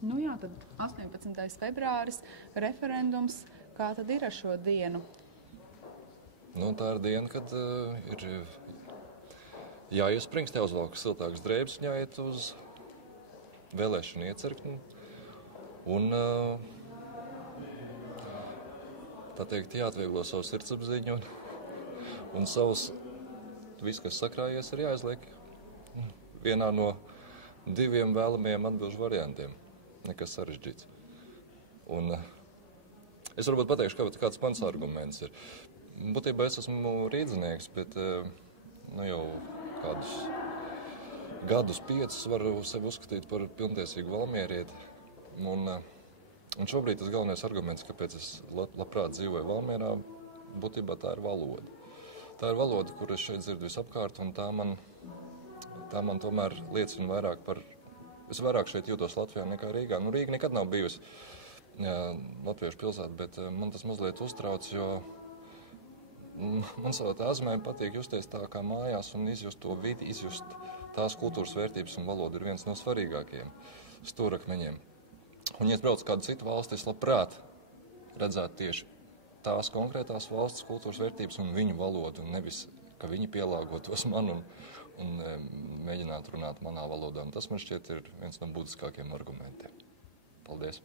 Nu jā, tad 18. februāris, referendums. Kā tad ir ar šo dienu? Nu, tā ir diena, kad ir jāiespringst, jāuzvalk siltāks drēbes un jāiet uz vēlēšanu iecirkni. Un, tā teikt, jāatvieglo savu sirdsapziņu un savus, viss, kas sakrājies, ir jāizliek vienā no 2 vēlamajiem atbilžu variantiem. Nekas sarežģīts. Un es varbūt pateikšu, kāds mans arguments ir. Būtībā es esmu rīdzinieks, bet nu jau kādus gadus 5 varu sevi uzskatīt par pilntiesīgu valmierieti. Un šobrīd tas galvenais arguments, kāpēc es labprāt dzīvoju Valmierā, būtībā tā ir valoda. Tā ir valoda, kur es šeit dzirdu visapkārt, un tā man tomēr liecina vairāk par... Es vairāk šeit jūtos Latvijā nekā Rīgā. Nu, Rīga nekad nav bijusi latviešu pilsēta, bet man tas mazliet uztrauc, jo man savā tāzmē patīk justies tā kā mājās un izjust to vidi, izjust tās kultūras vērtības, un valoda ir viens no svarīgākajiem stūrakmeņiem. Un, ja es braucu kādu citu valsti, es labprāt redzētu tieši tās konkrētās valsts kultūras vērtības un viņu valodu, un nevis, ka viņi pielāgotos man un mēģinātu runāt manā valodā. Un tas man šķiet ir viens no būtiskākajiem argumentiem. Paldies!